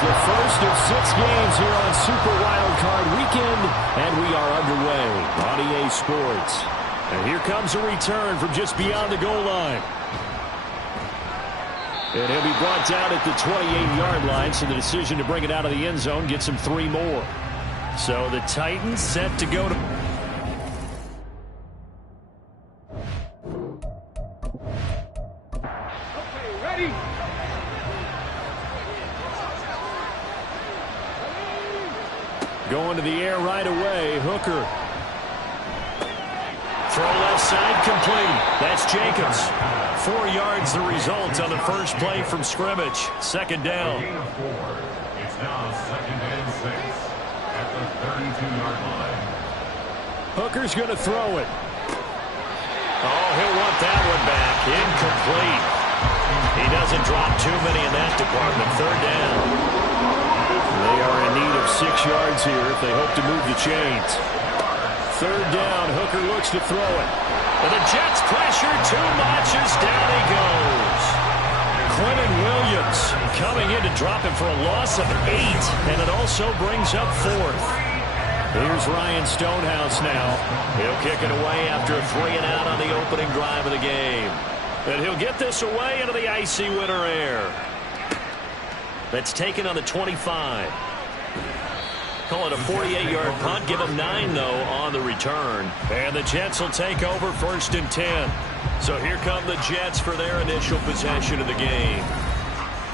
the first of 6 games here on Super Wild Card Weekend, and we are underway on EA Sports. And here comes a return from just beyond the goal line. And he'll be brought down at the 28-yard line, so the decision to bring it out of the end zone gets him 3 more. So the Titans set to go to... Okay, ready? Going to the air right away, Hooker. Throw left side, complete. That's Jacobs. 4 yards the result on the first play from scrimmage. Second down. It's now 2nd and 6 at the 32-yard line. Hooker's going to throw it. Oh, he'll want that one back. Incomplete. He doesn't drop too many in that department. 3rd down. They are in need of 6 yards here if they hope to move the chains. 3rd down. Hooker looks to throw it. And the Jets pressure too much as down he goes. Quentin Williams coming in to drop him for a loss of 8. And it also brings up 4th. Here's Ryan Stonehouse now. He'll kick it away after a 3-and-out on the opening drive of the game. And he'll get this away into the icy winter air. That's taken on the 25. Call it a 48-yard punt. Give them 9, though, on the return. And the Jets will take over 1st and 10. So here come the Jets for their initial possession of the game.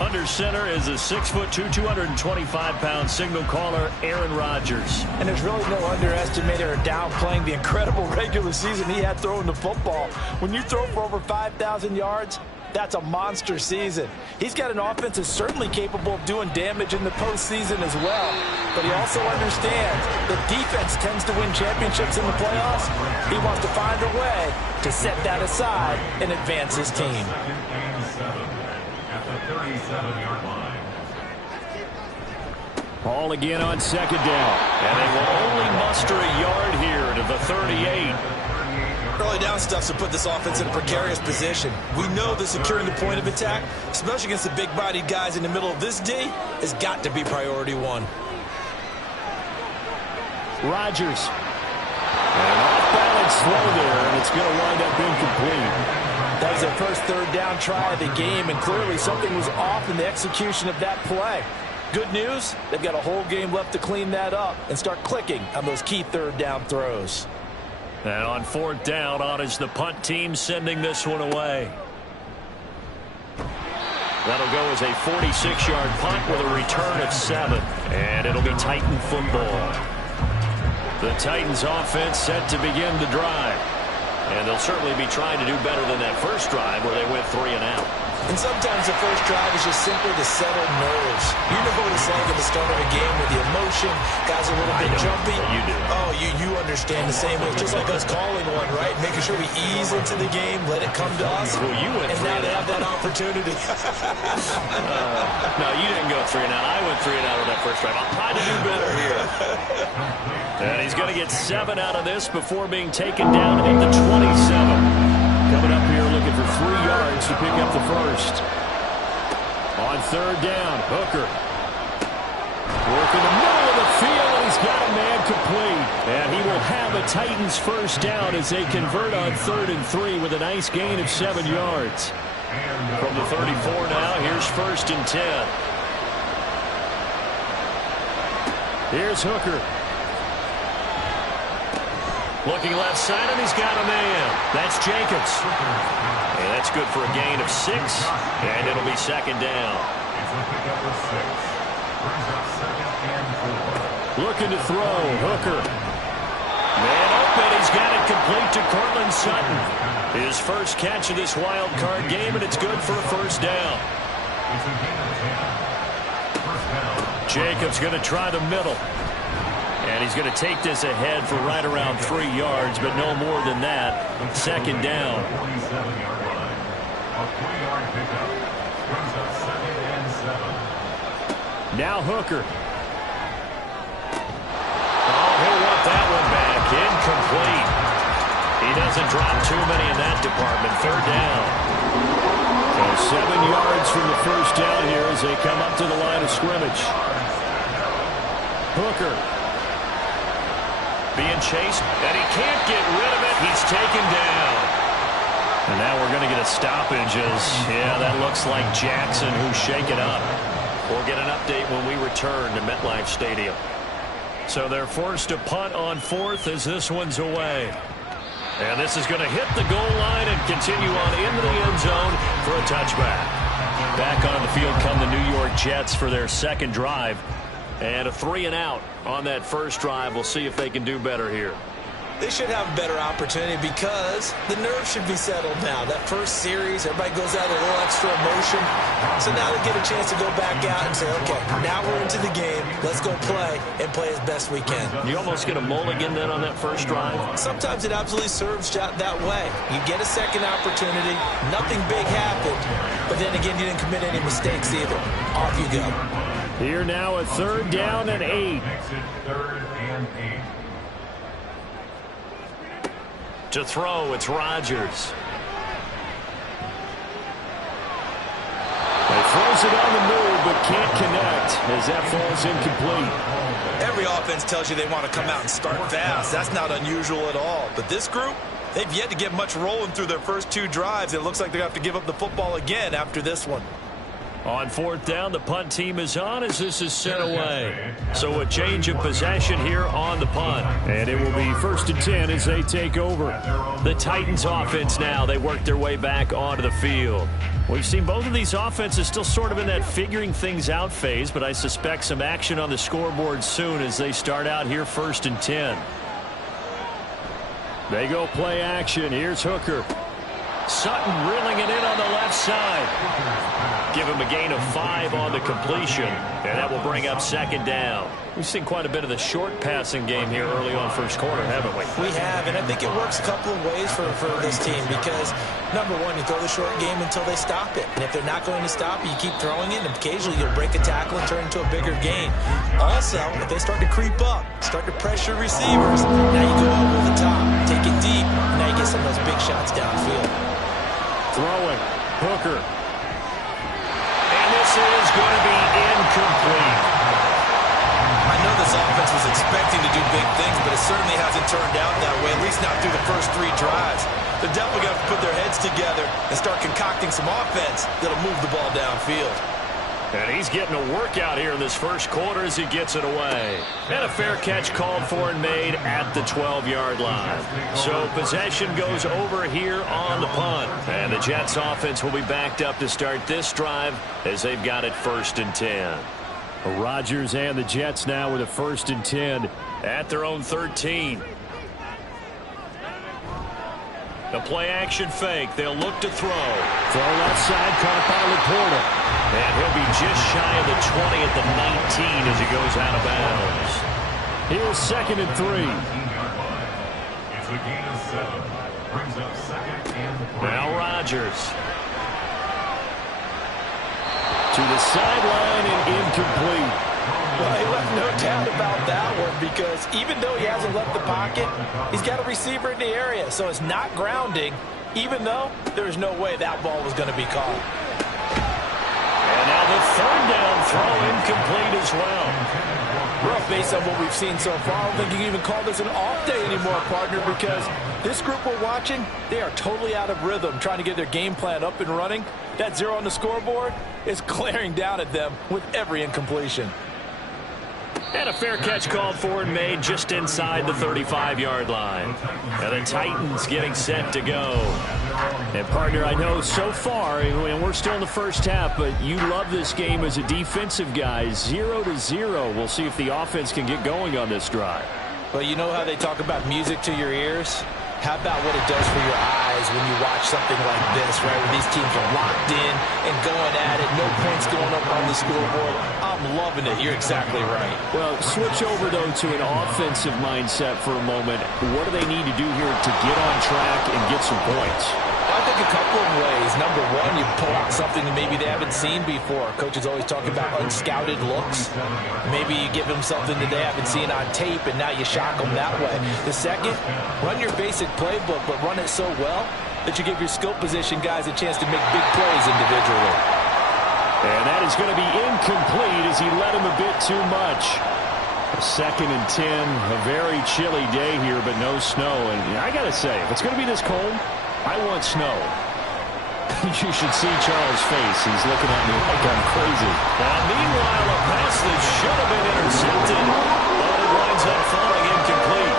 Under center is a 6'2", 225-pound signal caller, Aaron Rodgers. And there's really no underestimating or downplaying the incredible regular season he had throwing the football. When you throw for over 5,000 yards, that's a monster season. He's got an offense that's certainly capable of doing damage in the postseason as well. But he also understands that defense tends to win championships in the playoffs. He wants to find a way to set that aside and advance his team. 2nd and 7 at the 37-yard line. Ball again on 2nd down. And they will only muster a yard here to the 38. Early down stuff's to put this offense in a precarious position. We know that securing the point of attack, especially against the big-bodied guys in the middle of this D, has got to be priority 1. Rodgers. And off-balance throw there, and it's going to wind up incomplete. That was their first 3rd down try of the game, and clearly something was off in the execution of that play. Good news, they've got a whole game left to clean that up and start clicking on those key 3rd down throws. And on 4th down, on is the punt team sending this one away. That'll go as a 46-yard punt with a return of 7. And it'll be Titan football. The Titans offense set to begin the drive. And they'll certainly be trying to do better than that first drive where they went 3-and-out. And sometimes the first drive is just simply to settle nerves. You know what it's like at the start of a game with the emotion, guys are a little bit jumpy. You do. Oh, you understand the same way. Just like us calling one, right? Making sure we ease into the game, let it come to us. Well, you went and now they have that opportunity. No, you didn't go 3-and-out. I went 3-and-out on that first drive. I'll try to do better here. And he's going to get 7 out of this before being taken down at the 27. Coming up here looking for 3 yards to pick up the first. On 3rd down, Hooker. Working the middle of the field, and he's got a man complete. And he will have a Titans first down as they convert on 3rd and 3 with a nice gain of 7 yards. From the 34 now, here's 1st and 10. Here's Hooker. Looking left side, and he's got a man. That's Jacobs. And that's good for a gain of 6, and it'll be 2nd down. Looking to throw, Hooker. Man open, he's got it complete to Courtland Sutton. His first catch of this wild card game, and it's good for a 1st down. Jacobs going to try the middle. And he's going to take this ahead for right around 3 yards, but no more than that. 2nd down. Now Hooker. Oh, he'll want that one back. Incomplete. He doesn't drop too many in that department. 3rd down. So 7 yards from the first down here as they come up to the line of scrimmage. Hooker being chased, and he can't get rid of it. He's taken down. And now we're going to get a stoppage as, yeah, that looks like Jackson who's shaken up. We'll get an update when we return to MetLife Stadium. So they're forced to punt on 4th as this one's away. And this is going to hit the goal line and continue on into the end zone for a touchback. Back on the field come the New York Jets for their second drive. And a 3-and-out on that first drive. We'll see if they can do better here. They should have a better opportunity because the nerves should be settled now. That first series, everybody goes out with a little extra emotion. So now they get a chance to go back out and say, okay, now we're into the game. Let's go play and play as best we can. You almost get a mulligan then on that first drive? Sometimes it absolutely serves that way. You get a second opportunity. Nothing big happened. But then again, you didn't commit any mistakes either. Off you go. Here now a 3rd down and 8. Makes it 3rd and 8. To throw, it's Rodgers. He throws it on the move, but can't connect as that falls incomplete. Every offense tells you they want to come out and start fast. That's not unusual at all. But this group, they've yet to get much rolling through their first 2 drives. It looks like they have to give up the football again after this one. On 4th down, the punt team is on as this is sent away. So a change of possession here on the punt. And it will be 1st and 10 as they take over. The Titans offense now, they work their way back onto the field. We've seen both of these offenses still sort of in that figuring things out phase, but I suspect some action on the scoreboard soon as they start out here 1st and 10. They go play action. Here's Hooker. Sutton reeling it in on the left side. Give him a gain of 5 on the completion, and that will bring up 2nd down. We've seen quite a bit of the short passing game here early on first quarter, haven't we? We have, and I think it works a couple of ways for this team because, number one, you throw the short game until they stop it. And if they're not going to stop it, you keep throwing it, and occasionally you'll break a tackle and turn into a bigger gain. Also, if they start to creep up, start to pressure receivers, now you go over the top, take it deep, and now you get some of those big shots downfield. Throwing, Hooker. And this is going to be incomplete. I know this offense was expecting to do big things, but it certainly hasn't turned out that way, at least not through the first 3 drives. They're definitely going to put their heads together and start concocting some offense that'll move the ball downfield. And he's getting a workout here in this first quarter as he gets it away. And a fair catch called for and made at the 12-yard line. So possession goes over here on the punt. And the Jets offense will be backed up to start this drive as they've got it 1st and 10. Rodgers and the Jets now with a 1st and 10 at their own 13. The play-action fake. They'll look to throw. Throw left side, caught by Laporta. And he'll be just shy of the 20 at the 19 as he goes out of bounds. Here's 2nd and 3. It's a gain of 7. Brings up 2nd and 3. Now Rodgers. To the sideline and incomplete. Well, he left no doubt about that one because even though he hasn't left the pocket, he's got a receiver in the area, so it's not grounding, even though there's no way that ball was going to be caught. And now the 3rd down throw incomplete as well. Well, based on what we've seen so far, I don't think you can even call this an off day anymore, partner, because this group we're watching, they are totally out of rhythm, trying to get their game plan up and running. That 0 on the scoreboard is glaring down at them with every incompletion. And a fair catch called for and made just inside the 35-yard line. And the Titans getting set to go. And, partner, I know so far, and we're still in the first half, but you love this game as a defensive guy. 0-0. We'll see if the offense can get going on this drive. Well, you know how they talk about music to your ears? How about what it does for your eyes when you watch something like this, right, where these teams are locked in and going at it, no points going up on the scoreboard? I'm loving it. You're exactly right. Well, switch over, though, to an offensive mindset for a moment. What do they need to do here to get on track and get some points? I think a couple of ways. Number one, you pull out something that maybe they haven't seen before. Coach is always talking about unscouted looks. Maybe you give them something that they haven't seen on tape, and now you shock them that way. The second, run your basic playbook, but run it so well that you give your skill position guys a chance to make big plays individually. And that is going to be incomplete as he led him a bit too much. A 2nd and 10, a very chilly day here, but no snow. And I got to say, if it's going to be this cold, I want snow. You should see Charles' face. He's looking at me like I'm crazy. Now, meanwhile, a pass that should have been intercepted, but it winds up falling incomplete.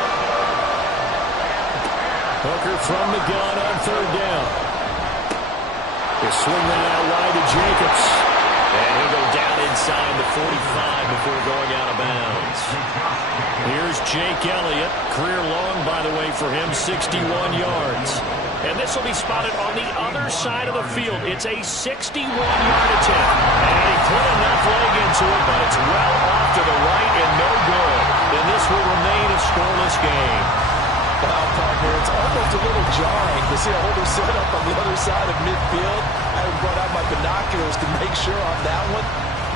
Hooker from the gun on 3rd down. They swing that out wide to Jacobs. And he'll go down inside the 45 before going out of bounds. Here's Jake Elliott. Career long, by the way, for him, 61 yards. And this will be spotted on the other side of the field. It's a 61-yard attempt. And he put enough leg into it, but it's well off to the right and no good. And this will remain a scoreless game. Well, partner, it's almost a little jarring to see a holder set up on the other side of midfield. I brought out my binoculars to make sure on that one.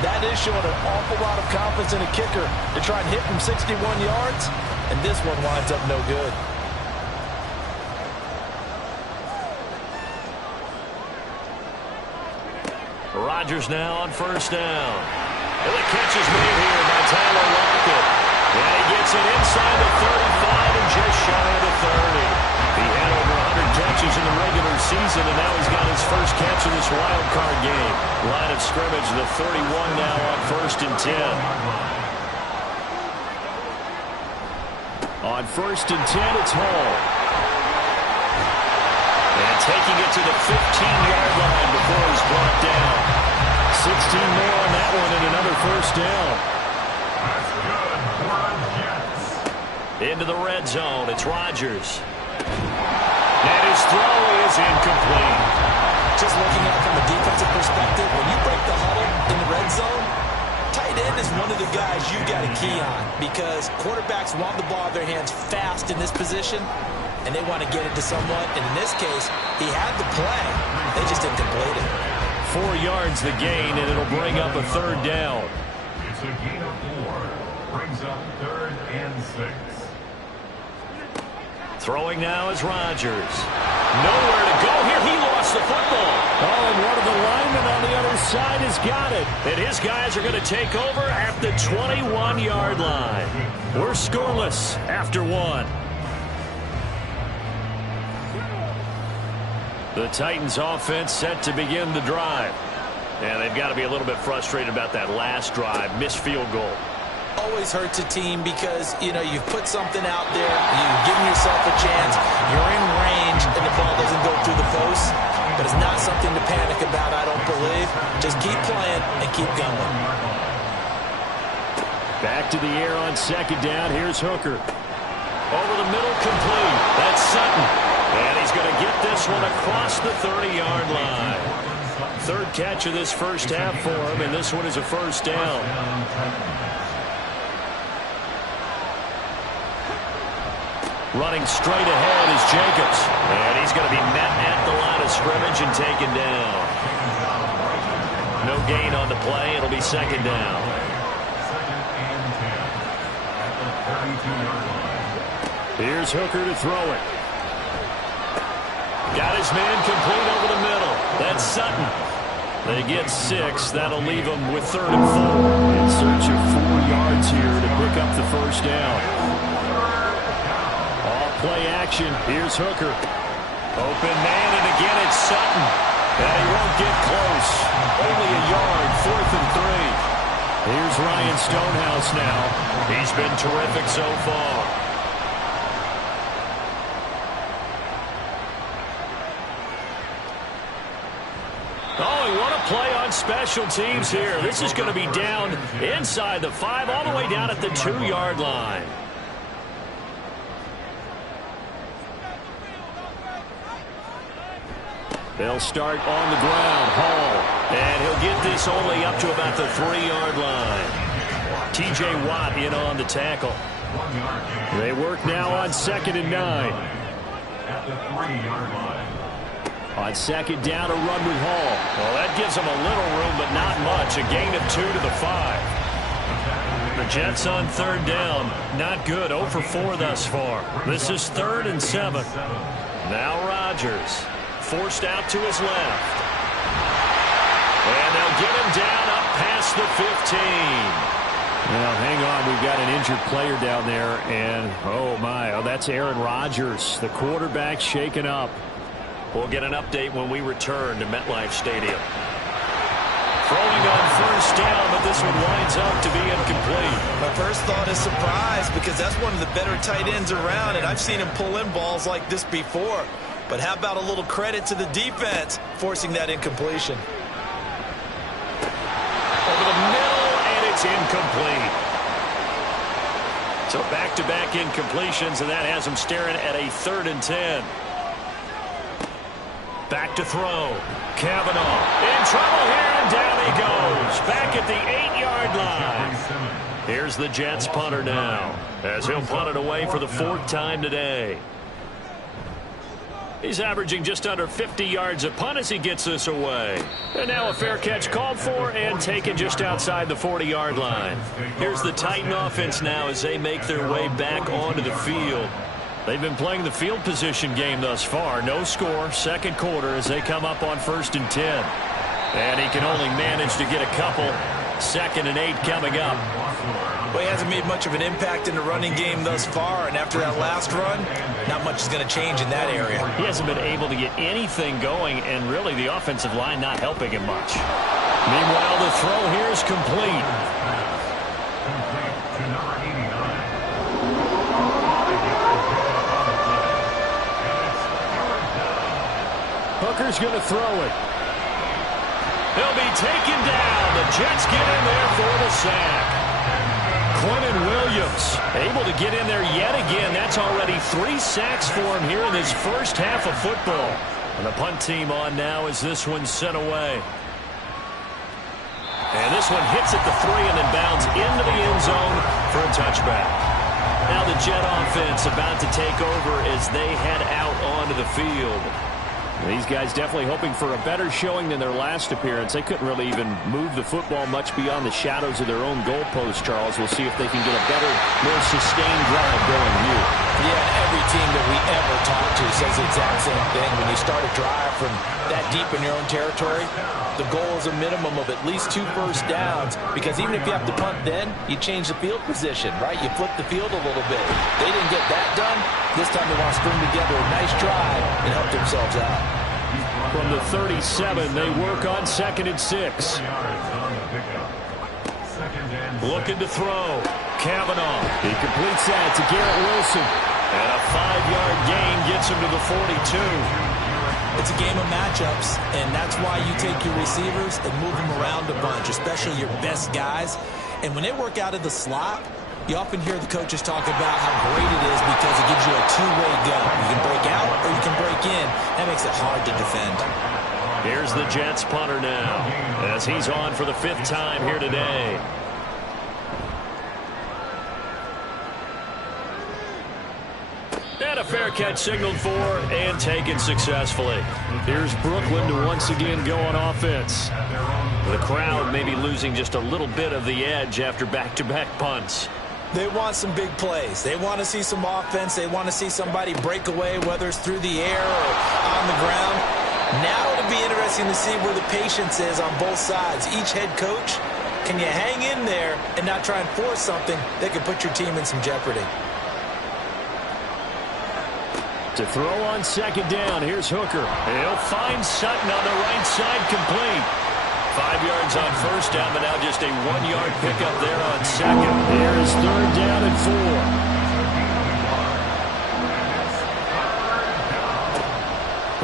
That is showing an awful lot of confidence in a kicker to try and hit from 61 yards. And this one winds up no good. Rodgers now on 1st down. And the catch is made here by Tyler Lockett. And he gets it inside the 35 and just shy of the 30. He had over 100 catches in the regular season, and now he's got his first catch in this wild card game. Line of scrimmage, the 31 now on 1st and 10. On 1st and 10, it's Hall. And taking it to the 15-yard line before he's brought down. 16 more on that one and another 1st down. Into the red zone, it's Rodgers. And his throw is incomplete. Just looking at it from a defensive perspective, when you break the huddle in the red zone, tight end is one of the guys you've got to key on because quarterbacks want the ball in their hands fast in this position, and they want to get it to someone. And in this case, he had the play. They just didn't complete it. 4 yards the gain, and it'll bring up a 3rd down. It's a gain of 4. Brings up 3rd and 6. Throwing now is Rodgers. Nowhere to go here. He lost the football. Oh, and one of the linemen on the other side has got it. And his guys are going to take over at the 21-yard line. We're scoreless after 1. The Titans offense set to begin the drive. And they've got to be a little bit frustrated about that last drive. Missed field goal. Always hurts a team because, you know, you've put something out there, you've given yourself a chance, you're in range, and the ball doesn't go through the post. But it's not something to panic about, I don't believe. Just keep playing and keep going. Back to the air on 2nd down. Here's Hooker. Over the middle, complete. That's Sutton. And he's going to get this one across the 30-yard line. 3rd catch of this first half for him, and this one is a 1st down. Running straight ahead is Jacobs. And he's going to be met at the line of scrimmage and taken down. No gain on the play. It'll be 2nd down. 2nd and 10 at the 32-yard line. Here's Hooker to throw it. Got his man complete over the middle. That's Sutton. They get 6. That'll leave them with 3rd and 4. In search of 4 yards here to pick up the 1st down. Play action. Here's Hooker. Open man, and again it's Sutton. And he won't get close. Only a yard. 4th and 3. Here's Ryan Stonehouse now. He's been terrific so far. Oh, and what a play on special teams here. This is going to be down inside the 5, all the way down at the 2-yard line. They'll start on the ground. Hall. And he'll get this only up to about the 3-yard line. T.J. Watt in on the tackle. They work now on 2nd and 9. At the 3-yard line. On 2nd down, a run with Hall. Well, that gives them a little room, but not much. A gain of 2 to the 5. The Jets on 3rd down. Not good. 0 for 4 thus far. This is 3rd and 7. Now Rodgers. forced out to his left. And they'll get him down up past the 15. Well, hang on. We've got an injured player down there. And, oh, my. Oh, that's Aaron Rodgers, the quarterback, shaken up. We'll get an update when we return to MetLife Stadium. Throwing on first down, but this one winds up to be incomplete. My first thought is surprise because that's one of the better tight ends around, and I've seen him pull in balls like this before. But how about a little credit to the defense forcing that incompletion? Over the middle, and it's incomplete. So back-to-back incompletions, and that has him staring at a 3rd and 10. Back to throw. Kavanaugh in trouble here, and down he goes. Back at the 8-yard line. Here's the Jets punter now, as he'll punt it away for the 4th time today. He's averaging just under 50 yards a punt as he gets this away. And now a fair catch called for and taken just outside the 40-yard line. Here's the Titan offense now as they make their way back onto the field. They've been playing the field position game thus far. No score, 2nd quarter as they come up on 1st and 10. And he can only manage to get a couple. 2nd and 8 coming up. Well, he hasn't made much of an impact in the running game thus far, and after that last run, not much is going to change in that area. He hasn't been able to get anything going, and really the offensive line not helping him much. Meanwhile, the throw here is complete. Complete to number 89. Hooker's going to throw it. He'll be taken down. The Jets get in there for the sack. Quinnen Williams able to get in there yet again. That's already 3 sacks for him here in his first half of football. And the punt team on now as this one's sent away. And this one hits at the 3 and then bounds into the end zone for a touchback. Now the Jet offense about to take over as they head out onto the field. These guys definitely hoping for a better showing than their last appearance. They couldn't really even move the football much beyond the shadows of their own goalpost, Charles. We'll see if they can get a better, more sustained drive going here. Yeah, every team that we ever talk to says the exact same thing. When you start a drive from that deep in your own territory, the goal is a minimum of at least 2 first downs, because even if you have to punt then, you change the field position, right? You flip the field a little bit. They didn't get that done. This time they want to string together a nice drive and help themselves out. From the 37, they work on 2nd and 6. Looking to throw. Kavanaugh. He completes that to Garrett Wilson. And a 5-yard gain gets him to the 42. It's a game of matchups, and that's why you take your receivers and move them around a bunch, especially your best guys. And when they work out of the slot, you often hear the coaches talk about how great it is because it gives you a two-way go. You can break out or you can break in. That makes it hard to defend. Here's the Jets punter now as he's on for the 5th time here today. And a fair catch signaled for and taken successfully. Here's Brooklyn to once again go on offense. The crowd may be losing just a little bit of the edge after back-to-back punts. They want some big plays. They want to see some offense. They want to see somebody break away, whether it's through the air or on the ground. Now it'll be interesting to see where the patience is on both sides. Each head coach, can you hang in there and not try and force something that could put your team in some jeopardy? To throw on 2nd down, here's Hooker. He'll find Sutton on the right side, complete. 5 yards on first down, but now just a 1-yard pickup there on 2nd. Here's 3rd down and 4.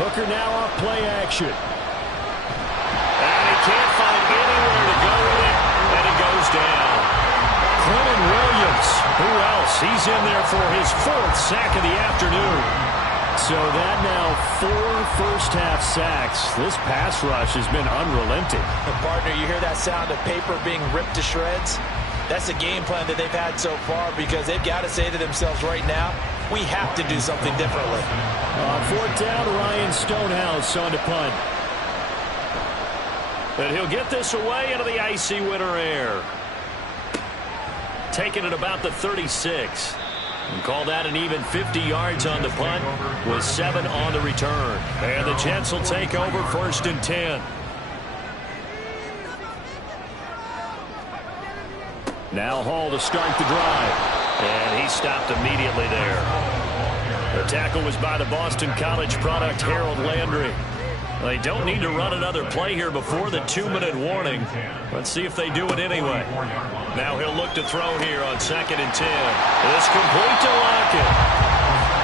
Hooker now off play action. And he can't find anywhere to go with it, and he goes down. Quinnen Williams. Who else? He's in there for his 4th sack of the afternoon. So that now 4 first-half sacks. This pass rush has been unrelenting. And partner, you hear that sound of paper being ripped to shreds? That's the game plan that they've had so far because they've got to say to themselves right now, we have to do something differently. 4th down, Ryan Stonehouse on to punt. And he'll get this away into the icy winter air. Taking it about the 36. And call that an even 50 yards on the punt with 7 on the return. And the Jets will take over 1st and 10. Now Hall to start the drive. And he stopped immediately there. The tackle was by the Boston College product, Harold Landry. They don't need to run another play here before the 2-minute warning. Let's see if they do it anyway. Now he'll look to throw here on 2nd and 10. It's complete to Lockett.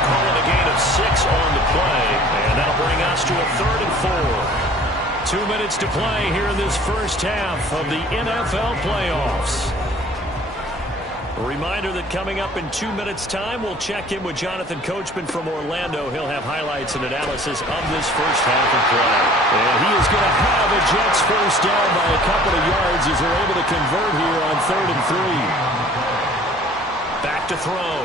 Calling a gain of 6 on the play. And that'll bring us to a 3rd and 4. 2 minutes to play here in this first half of the NFL playoffs. A reminder that coming up in 2 minutes' time, we'll check in with Jonathan Coachman from Orlando. He'll have highlights and analysis of this first half of play. And he is going to have a Jets first down by a couple of yards as they're able to convert here on 3rd and 3. Back to throw.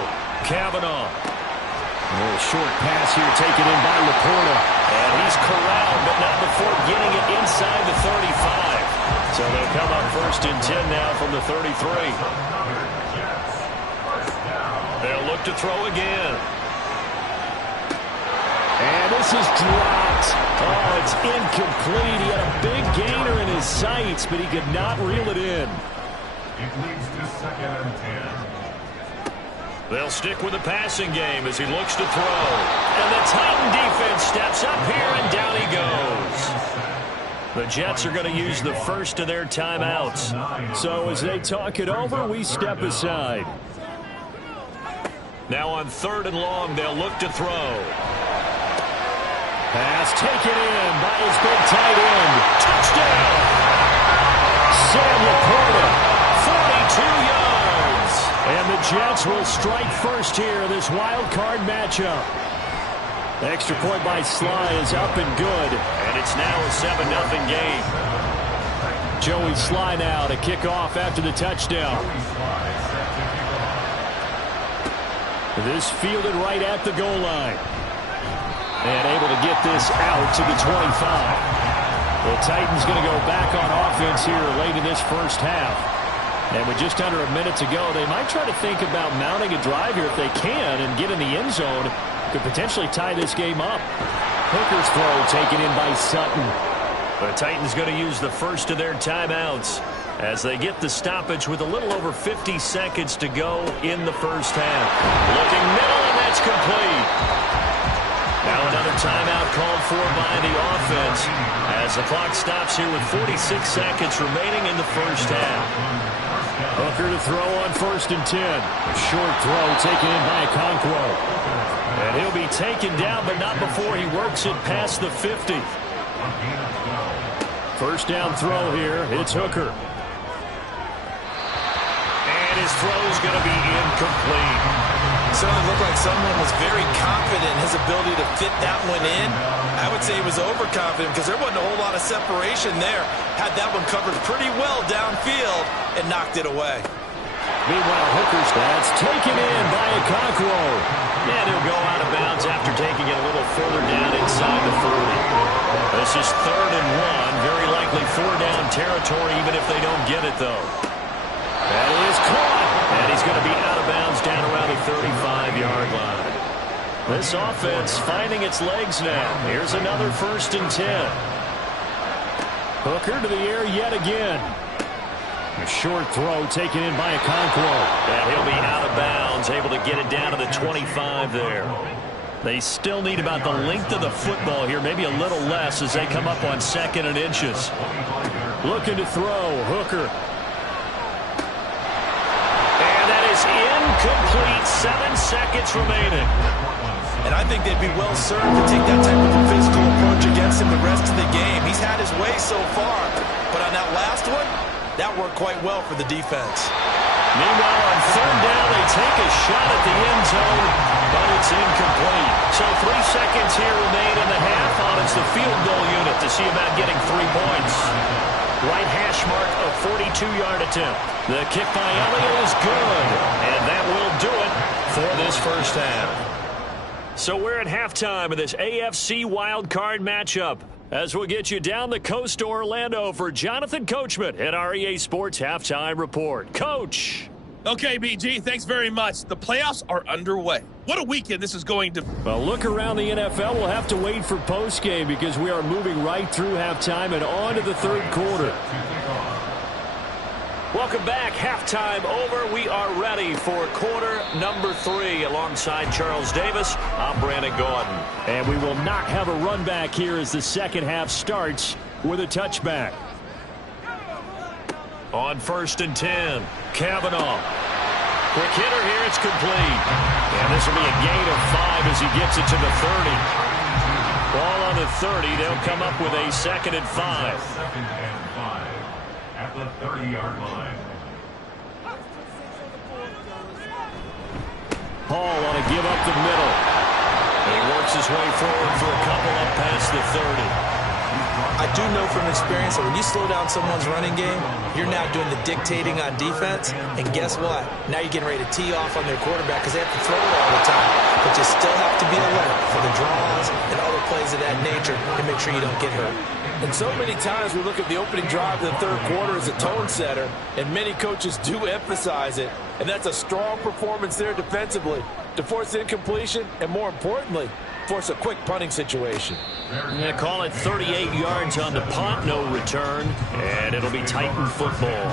Kavanaugh. A little short pass here taken in by Laporta. And he's corralled, but not before getting it inside the 35. So they'll come up 1st and 10 now from the 33. They'll look to throw again. And this is dropped. Oh, it's incomplete. He had a big gainer in his sights, but he could not reel it in. It leads to 2nd and 10. They'll stick with the passing game as he looks to throw. And the Titan defense steps up here, and down he goes. The Jets are going to use the first of their timeouts. So as they talk it over, we step aside. Now on 3rd and long, they'll look to throw. Pass taken in by his big tight end. Touchdown! Sam Laporta, 42 yards. And the Jets will strike first here in this wild card matchup. The extra point by Sly is up and good. And it's now a 7-0 game. Joey Sly now to kick off after the touchdown. This fielded right at the goal line. And able to get this out to the 25. The Titans going to go back on offense here late in this first half. And with just under a minute to go, they might try to think about mounting a drive here if they can and get in the end zone. Could potentially tie this game up. Hooker's throw taken in by Sutton. The Titans going to use the first of their timeouts as they get the stoppage with a little over 50 seconds to go in the first half. Looking middle, and that's complete. Now another timeout called for by the offense as the clock stops here with 46 seconds remaining in the first half. Hooker to throw on 1st and 10. A short throw taken in by Okonkwo. And he'll be taken down, but not before he works it past the 50. First down throw here. It's Hooker. His throw's going to be incomplete. Certainly looked like someone was very confident in his ability to fit that one in. I would say he was overconfident because there wasn't a whole lot of separation there. Had that one covered pretty well downfield and knocked it away. Meanwhile, Hooker's that's taken in by Okonkwo. And he'll go out of bounds after taking it a little further down inside the 40. This is 3rd and 1. Very likely 4-down territory even if they don't get it, though. That is caught, and he's going to be out of bounds down around the 35-yard line. This offense finding its legs now. Here's another 1st and 10. Hooker to the air yet again. A short throw taken in by Okonkwo. And he'll be out of bounds, able to get it down to the 25 there. They still need about the length of the football here, maybe a little less as they come up on 2nd and inches. Looking to throw, Hooker. Incomplete, 7 seconds remaining. And I think they'd be well served to take that type of a physical approach against him the rest of the game. He's had his way so far, but on that last one, that worked quite well for the defense. Meanwhile, on 3rd down, they take a shot at the end zone, but it's incomplete. So 3 seconds here remain in the half on it's the field goal unit to see about getting 3 points. Right hash mark, a 42-yard attempt. The kick by Elliott is good, and that will do it for this first half. So we're at halftime of this AFC wildcard matchup as we'll get you down the coast to Orlando for Jonathan Coachman at our EA Sports Halftime Report. Coach. Okay, BG, thanks very much. The playoffs are underway. What a weekend this is going to... Well, look around the NFL. We'll have to wait for postgame because we are moving right through halftime and on to the third quarter. Welcome back. Halftime over. We are ready for quarter number 3 alongside Charles Davis. I'm Brandon Gordon. And we will not have a run back here as the second half starts with a touchback. On 1st and 10, Kavanaugh. Quick hitter here. It's complete. And this will be a gain of 5 as he gets it to the 30. Ball on the 30. They'll come up with a 2nd and 5. 2nd and 5 at the 30-yard line. Hall want to give up the middle. And he works his way forward for a couple up past the 30. I do know from experience that when you slow down someone's running game, you're now doing the dictating on defense. And guess what? Now you're getting ready to tee off on their quarterback because they have to throw it all the time. But you still have to be alert for the draws and other plays of that nature to make sure you don't get hurt. And so many times we look at the opening drive of the third quarter as a tone setter, and many coaches do emphasize it. And that's a strong performance there defensively to force incompletion and, more importantly, force a quick punting situation. They call it 38 yards on the punt, no return, and it'll be Titan football.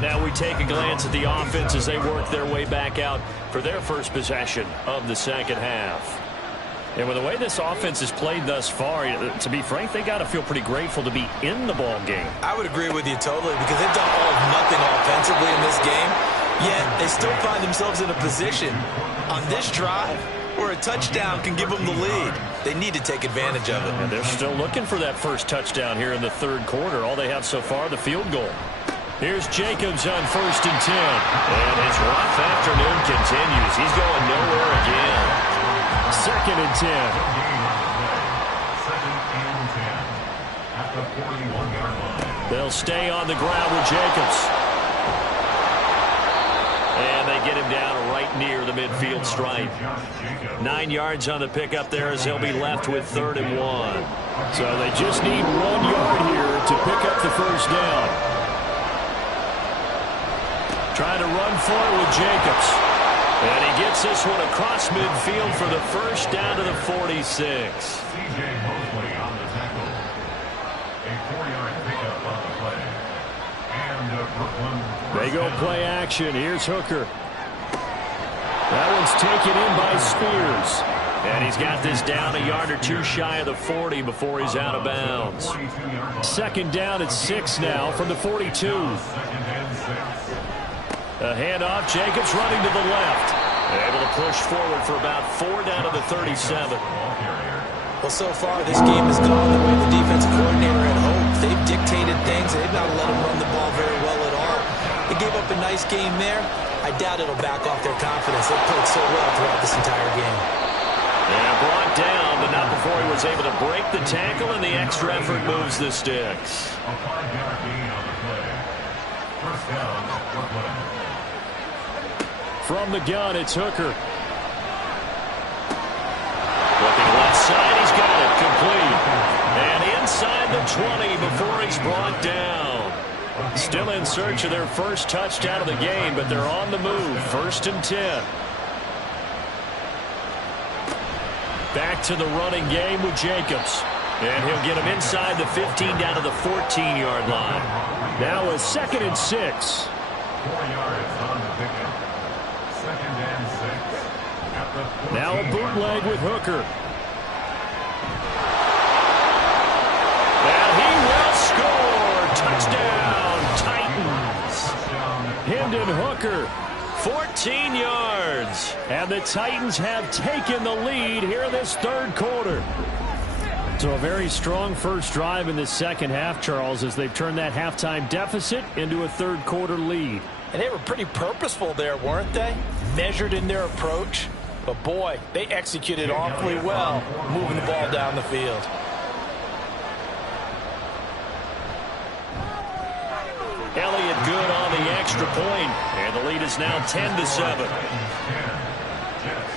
Now we take a glance at the offense as they work their way back out for their first possession of the second half. And with the way this offense has played thus far, to be frank, they got to feel pretty grateful to be in the ball game. I would agree with you totally because they've done all of nothing offensively in this game, yet they still find themselves in a position on this drive where a touchdown can give them the lead. They need to take advantage of it. And they're still looking for that first touchdown here in the third quarter. All they have so far, the field goal. Here's Jacobs on 1st and 10. And his rough afternoon continues. He's going nowhere again. 2nd and 10. 2nd and 10 at the 41-yard line. They'll stay on the ground with Jacobs. And they get him down right near the midfield stripe. 9 yards on the pickup there as he'll be left with 3rd and 1. So they just need 1 yard here to pick up the first down. Trying to run for it with Jacobs. And he gets this one across midfield for the first down to the 46. C.J. Mosley on the tackle. A 4-yard pickup on the play. And Brooklyn. They go play action. Here's Hooker. That one's taken in by Spears. And he's got this down a yard or 2 shy of the 40 before he's out of bounds. 2nd down at 6 now from the 42. 2nd and 6. A handoff. Jacobs running to the left. Able to push forward for about 4 down to the 37. Well, so far, this game has gone the way the defensive coordinator had hoped. They've dictated things. They've not let them run the ball very well at all. They gave up a nice game there. I doubt it'll back off their confidence. They've played so well throughout this entire game. And brought down, but not before he was able to break the tackle, and the extra effort moves the sticks. A 5-yard gain on the play. First down, Brooklyn. From the gun, it's Hooker. Looking left side, he's got it complete. And inside the 20 before he's brought down. Still in search of their first touchdown of the game, but they're on the move. 1st and 10. Back to the running game with Jacobs. And he'll get him inside the 15 down to the 14-yard line. Now a 2nd and 6. 4 yards on the pickup. 2nd and 6 at the 14. Now a bootleg with Hooker. And he will score. Touchdown, Titans. Hendon Hooker. 14 yards. And the Titans have taken the lead here in this third quarter. So a very strong first drive in the second half, Charles, as they've turned that halftime deficit into a third quarter lead. And they were pretty purposeful there, weren't they? Measured in their approach. But boy, they executed awfully well, moving the ball down the field. Elliott good on the extra point, and the lead is now 10-7.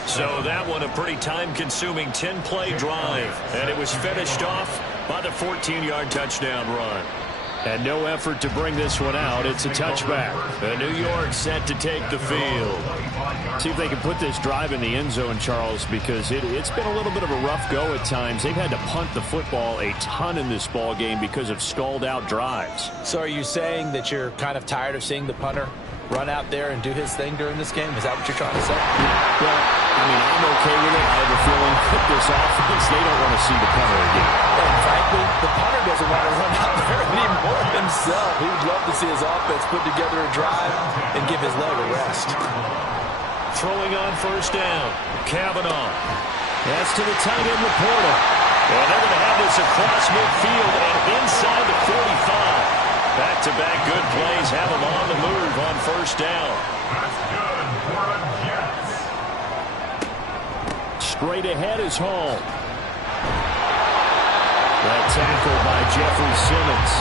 So that one a pretty time-consuming 10-play drive, and it was finished off by the 14-yard touchdown run. And no effort to bring this one out. It's a touchback. New York set to take the field. See if they can put this drive in the end zone, Charles, because it's been a little bit of a rough go at times. They've had to punt the football a ton in this ball game because of stalled-out drives. So are you saying that you're kind of tired of seeing the punter run out there and do his thing during this game? Is that what you're trying to say? Well, I mean, I'm okay with it. I have a feeling that this offense, they don't want to see the punter again. And frankly, the punter doesn't want to run out there anymore himself. He would love to see his offense put together a drive and give his leg a rest. Throwing on first down. Kavanaugh. That's to the tight end, Laporta. And they're going to have this across midfield and inside the 45. Back-to-back good plays have them on the move on first down. That's good for the Jets. Straight ahead is Hall. That tackle by Jeffrey Simmons.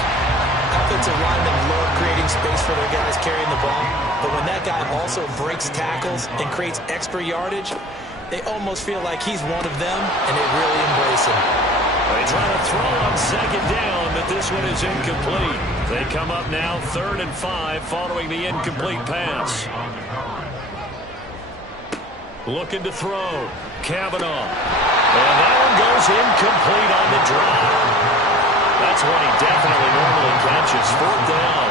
Offensive linemen love creating space for their guys carrying the ball, but when that guy also breaks tackles and creates extra yardage, they almost feel like he's one of them, and they really embrace him. They try to throw on second down, but this one is incomplete. They come up now 3rd and 5 following the incomplete pass. Looking to throw. Kavanaugh. And that one goes incomplete on the drive. That's what he definitely normally catches. 4th down.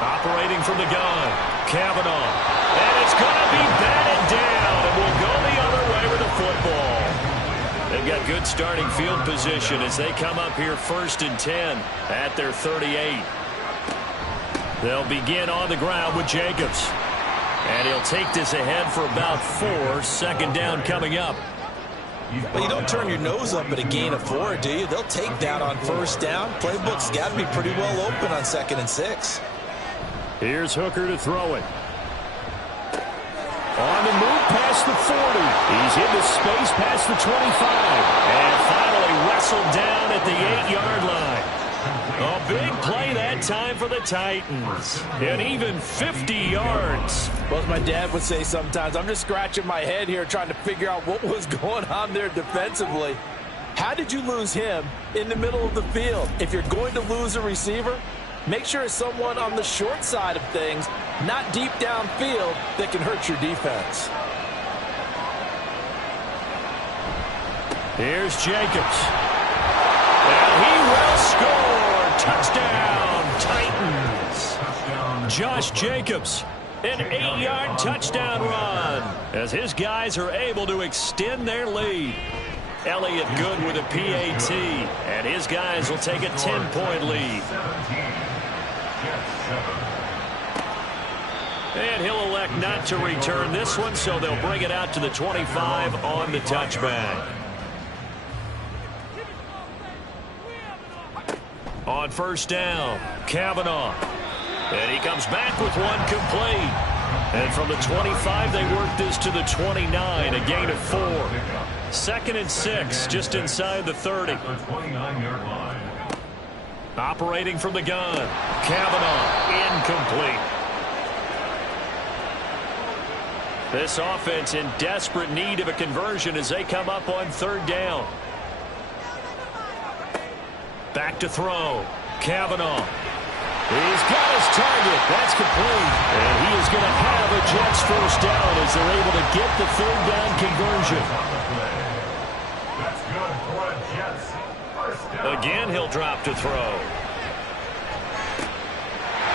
Operating from the gun. Kavanaugh. And it's going to be batted down, and will go the other way with the football. They've got good starting field position as they come up here 1st and 10 at their 38. They'll begin on the ground with Jacobs. And he'll take this ahead for about 4. 2nd down coming up. Well, you don't turn your nose up at a gain of 4, do you? They'll take that on first down. Playbook's got to be pretty well open on 2nd and 6. Here's Hooker to throw it. On the move past the 40. He's into space past the 25. And finally wrestled down at the 8-yard line. A big play that time for the Titans. And even 50 yards. Well, as my dad would say sometimes, I'm just scratching my head here trying to figure out what was going on there defensively. How did you lose him in the middle of the field? If you're going to lose a receiver, make sure it's someone on the short side of things, not deep downfield, that can hurt your defense. Here's Jacobs. And he will score. Touchdown, Titans. Josh Jacobs, an 8-yard touchdown run as his guys are able to extend their lead. Elliott Good with a PAT, and his guys will take a 10-point lead. And he'll elect not to return this one, so they'll bring it out to the 25 on the touchback. On first down, Kavanaugh. And he comes back with one complete. And from the 25, they work this to the 29, a gain of 4. 2nd and 6, just inside the 30. Operating from the gun, Kavanaugh, incomplete. This offense in desperate need of a conversion as they come up on 3rd down. Back to throw. Kavanaugh. He's got his target. That's complete. And he is going to have a Jets first down as they're able to get the 3rd down conversion. That's good for a Jets first down. Again, he'll drop to throw.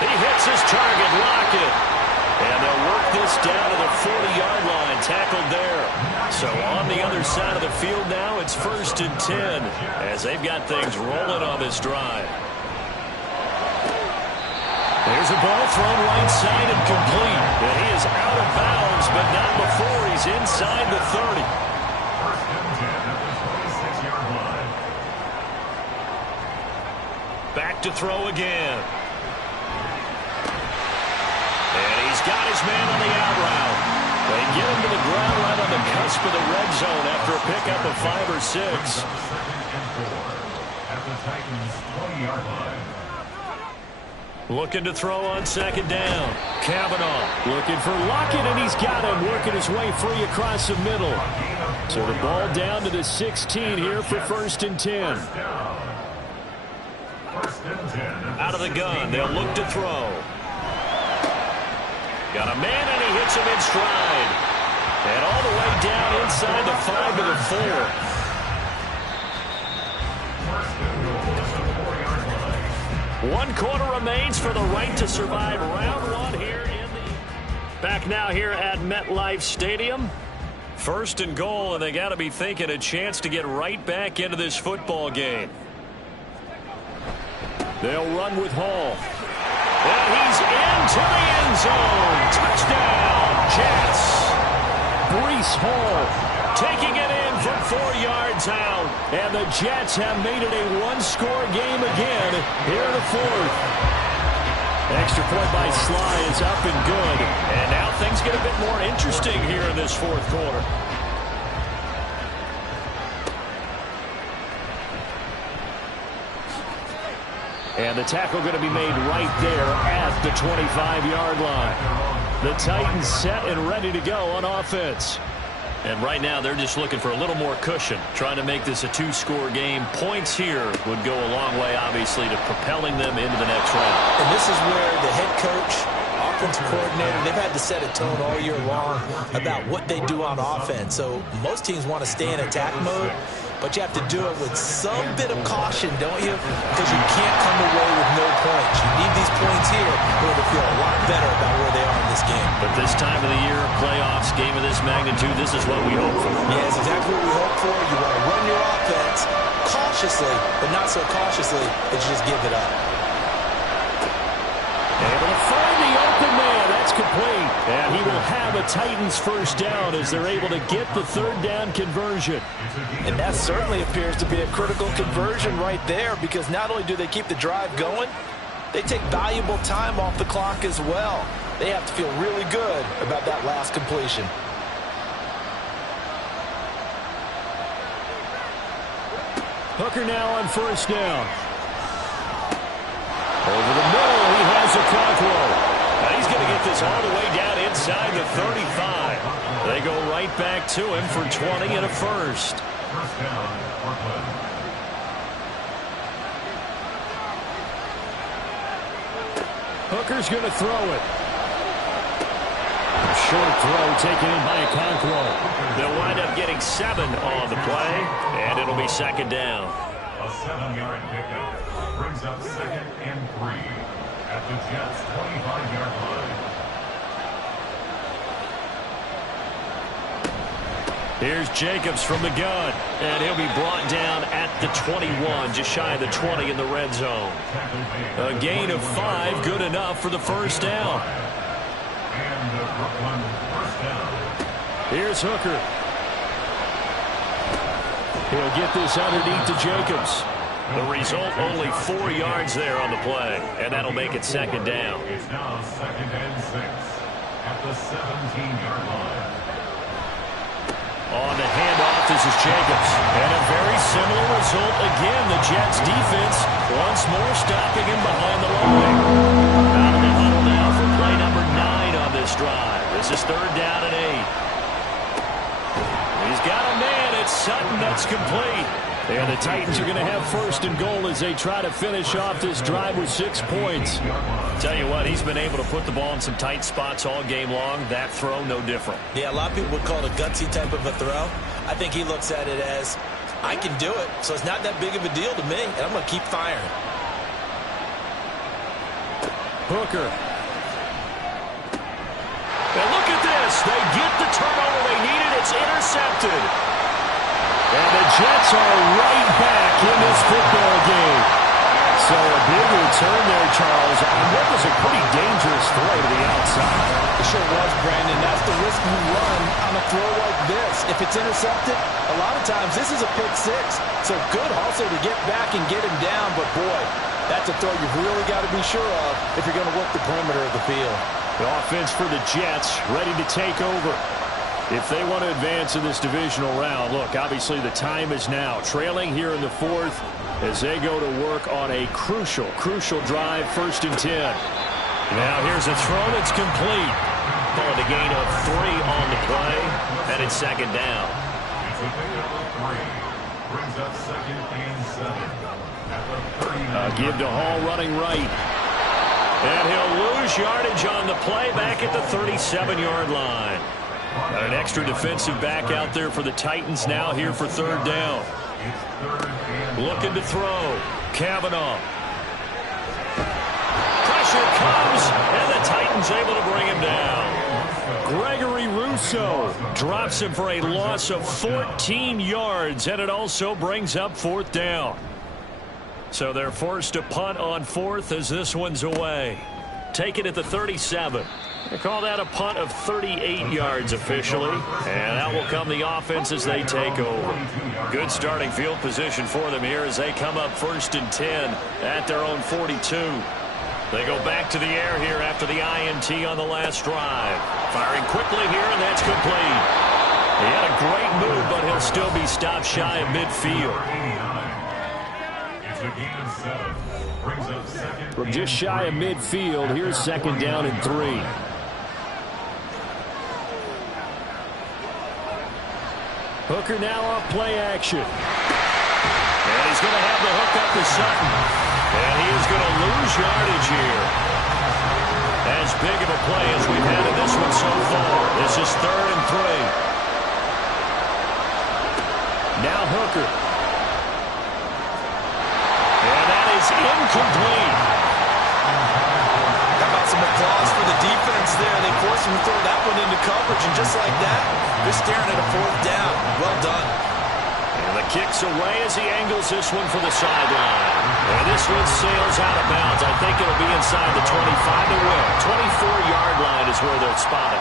He hits his target, Lockett. And they'll work this down to the 40-yard line, tackled there. So on the other side of the field now, it's 1st and 10 as they've got things rolling on this drive. There's a ball thrown right side and complete. And he is out of bounds, but not before he's inside the 30. 1st and 10 at the 26-yard line. Back to throw again. And he's got his man on the out route. They get him to the ground right on the cusp of the red zone after a pickup of 5 or 6. 2nd and 4 at the Titans 20-yard line. Looking to throw on 2nd down. Kavanaugh looking for Lockett, and he's got him working his way free across the middle. So the ball down to the 16 here for 1st and 10. Out of the gun, they'll look to throw. Got a man, and he hits him in stride. And all the way down inside the 5 to the 4. 1 quarter remains for the right to survive round 1 here in the... Back now here at MetLife Stadium. 1st and goal, and they got to be thinking a chance to get right back into this football game. They'll run with Hall. And he's into the end zone. Touchdown, Jets. Breece Hall Taking it in from 4 yards out. And the Jets have made it a 1-score game again here in the 4th. Extra point by Sly is up and good. And now things get a bit more interesting here in this 4th quarter. And the tackle going to be made right there at the 25-yard line. The Titans set and ready to go on offense. And right now they're just looking for a little more cushion, trying to make this a 2-score game. Points here would go a long way, obviously, to propelling them into the next round. And this is where the head coach, offensive coordinator, they've had to set a tone all year long about what they do on offense. So most teams want to stay in attack mode, but you have to do it with some bit of caution, don't you? Because you can't come away with no points. You need these points here in order to feel a lot better about where they are in this game. But this time of the year, playoffs, game of this magnitude, this is what we hope for. Yeah, it's exactly what we hope for. You want to run your offense cautiously, but not so cautiously that you just give it up. Able to find the open man. That's complete. And he will have a Titans first down as they're able to get the 3rd down conversion. And that certainly appears to be a critical conversion right there, because not only do they keep the drive going, they take valuable time off the clock as well. They have to feel really good about that last completion. Hooker now on 1st down. Over the middle, he has a Conqueror. Now he's going to get this all the way down inside the 35. They go right back to him for 20 and a first. First down, Brooklyn. Hooker's going to throw it. A short throw taken in by a Conqueror. They'll wind up getting 7 on the play, and it'll be 2nd down. A 7-yard pickup brings up 2nd and 3 at the Jets' 25-yard line. Here's Jacobs from the gun, and he'll be brought down at the 21, just shy of the 20 in the red zone. A gain of 5, good enough for the first down. And the Brooklyn first down. Here's Hooker. He'll get this underneath to Jacobs. The result, only 4 yards there on the play, and that'll make it 2nd down. It's now 2nd and 6 at the 17-yard line. On the handoff, this is Jacobs. And a very similar result again. The Jets defense once more stopping him behind the line. Out of the huddle now for play number 9 on this drive. This is 3rd down and 8. He's got a man. It's Sutton. That's complete. And the Titans are going to have 1st and goal as they try to finish off this drive with 6 points. Tell you what, he's been able to put the ball in some tight spots all game long. That throw, no different. Yeah, a lot of people would call it a gutsy type of a throw. I think he looks at it as, I can do it, so it's not that big of a deal to me, and I'm going to keep firing. Hooker. And look at this. They get the turnover they needed. It's intercepted. And the Jets are right back in this football game. So a big return there, Charles, on what was a pretty dangerous throw to the outside. It sure was, Brandon. That's the risk you run on a throw like this. If it's intercepted, a lot of times this is a pick 6. So good hustle to get back and get him down. But, boy, that's a throw you've really got to be sure of if you're going to work the perimeter of the field. The offense for the Jets ready to take over. If they want to advance in this divisional round, look, obviously the time is now. Trailing here in the 4th as they go to work on a crucial drive, 1st and 10. Now here's a throw that's complete. Calling a gain of 3 on the play, and it's 2nd down. It's a pickup of 3. Brings up 2nd and 7. At the 39. Give to Hall running right. And he'll lose yardage on the play back at the 37-yard line. An extra defensive back out there for the Titans now here for 3rd down. Looking to throw. Kavanaugh. Pressure comes, and the Titans able to bring him down. Gregory Rousseau drops him for a loss of 14 yards, and it also brings up 4th down. So they're forced to punt on 4th as this one's away. Take it at the 37. They call that a punt of 38 yards officially. And out will come the offense as they take over. Good starting field position for them here as they come up 1st and 10 at their own 42. They go back to the air here after the INT on the last drive. Firing quickly here, and that's complete. He had a great move, but he'll still be stopped shy of midfield. From just shy of midfield, here's 2nd down and 3. Hooker now off play action. And he's going to have the hook up to Sutton. And he is going to lose yardage here. As big of a play as we've had in this one so far. This is 3rd and 3. Now Hooker. And that is incomplete. How about some applause for the defense there? They forced him to throw that one into coverage, and just like that, they're staring at a 4th down. Well done. And the kick's away as he angles this one for the sideline. And this one sails out of bounds. I think it'll be inside the 25 to win. 24-yard line is where they'll spot it.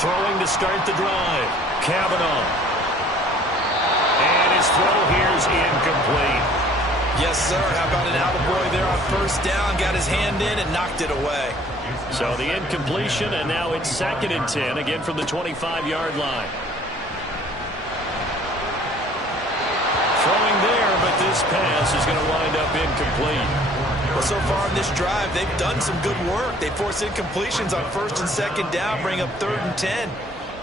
Throwing to start the drive. Kavanaugh. And his throw here is incomplete. Yes, sir. How about an attaboy there on 1st down? Got his hand in and knocked it away. So the incompletion, and now it's 2nd and 10, again from the 25-yard line. Throwing there, but this pass is going to wind up incomplete. Well, so far in this drive, they've done some good work. They force incompletions on 1st and 2nd down, bring up 3rd and 10.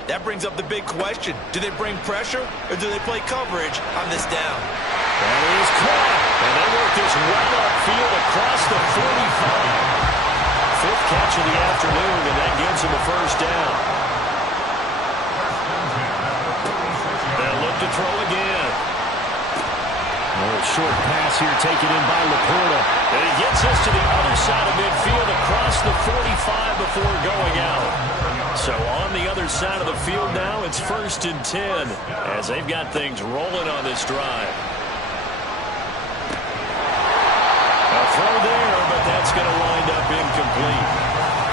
That brings up the big question. Do they bring pressure, or do they play coverage on this down? That is caught. And they work this well upfield across the 45. 5th catch of the afternoon, and that gives him a 1st down. They'll look to throw again. Short pass here taken in by Laporta. And he gets us to the other side of midfield across the 45 before going out. So on the other side of the field now, it's 1st and 10 as they've got things rolling on this drive. A throw there, but that's going to wind up incomplete.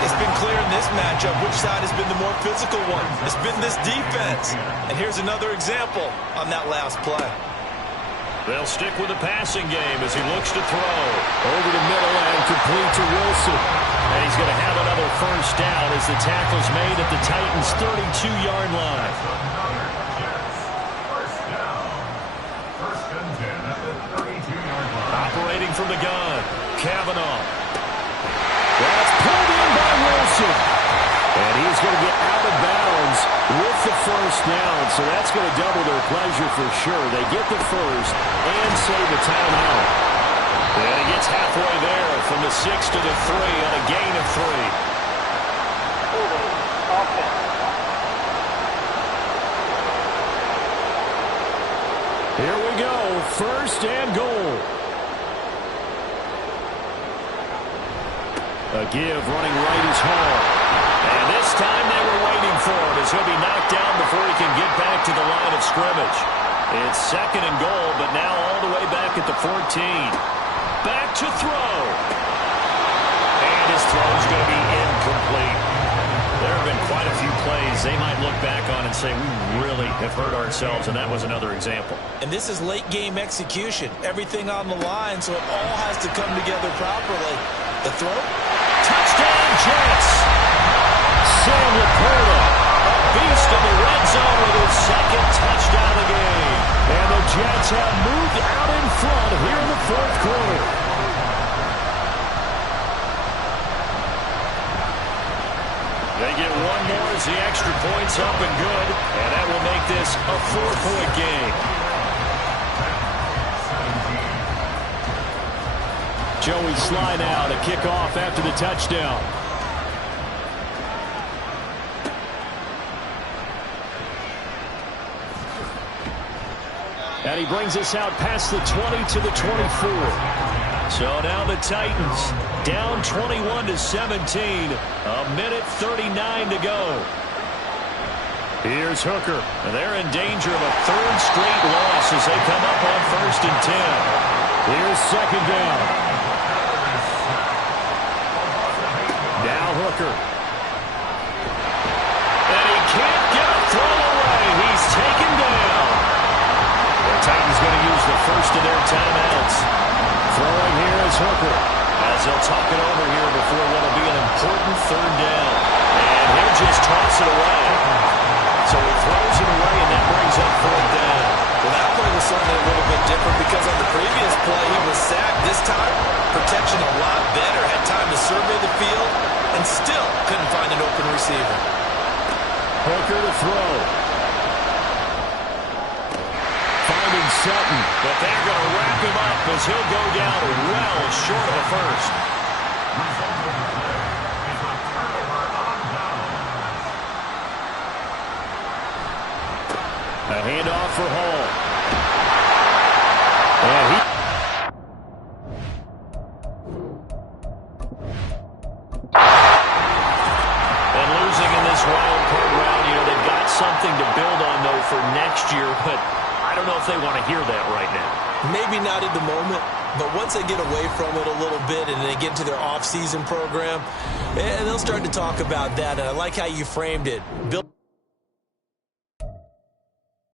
It's been clear in this matchup which side has been the more physical one. It's been this defense. And here's another example on that last play. They'll stick with the passing game as he looks to throw. Over the middle and complete to Wilson. And he's going to have another 1st down as the tackle's made at the Titans' 32-yard line. Operating from the gun, Kavanaugh. That's pulled in by Wilson. And he's going to get out of bounds with the 1st down. So that's going to double their pleasure for sure. They get the 1st and save the timeout. And he gets halfway there from the 6 to the 3 on a gain of 3. Here we go. 1st and goal. A give running right is Hall. And this time they were waiting for him as he'll be knocked down before he can get back to the line of scrimmage. It's 2nd and goal, but now all the way back at the 14. Back to throw. And his throw is going to be incomplete. There have been quite a few plays they might look back on and say, we really have hurt ourselves, and that was another example. And this is late game execution. Everything on the line, so it all has to come together properly. The throw. Touchdown, Jets. Sam Laporta, a beast in the red zone with his 2nd touchdown of the game. And the Jets have moved out in front here in the 4th quarter. They get one more as the extra point's up and good, and that will make this a 4-point game. Joey Sly now to kick off after the touchdown. And he brings us out past the 20 to the 24. So now the Titans down 21-17. A minute 39 to go. Here's Hooker. And they're in danger of a third straight loss as they come up on 1st and 10. Here's 2nd down. Now Hooker. And he can't get a throw away. He's taken down. The Titans going to use the first of their timeouts. Throwing here is Hooker, as they'll talk it over here before what will be an important 3rd down. And he'll just toss it away. So he throws it away, and that brings up 4th down. Well, that play was certainly a little bit different because on the previous play, he was sacked. This time, protection a lot better. Had time to survey the field and still couldn't find an open receiver. Hooker to throw. Finding Sutton, but they're going to wrap him up as he'll go down well short of a first. A handoff for Hall. And losing in this wild card round, they've got something to build on, though, for next year, but I don't know if they want to hear that right now. Maybe not at the moment, but once they get away from it a little bit and they get into their off-season program, and they'll start to talk about that. And I like how you framed it. Bill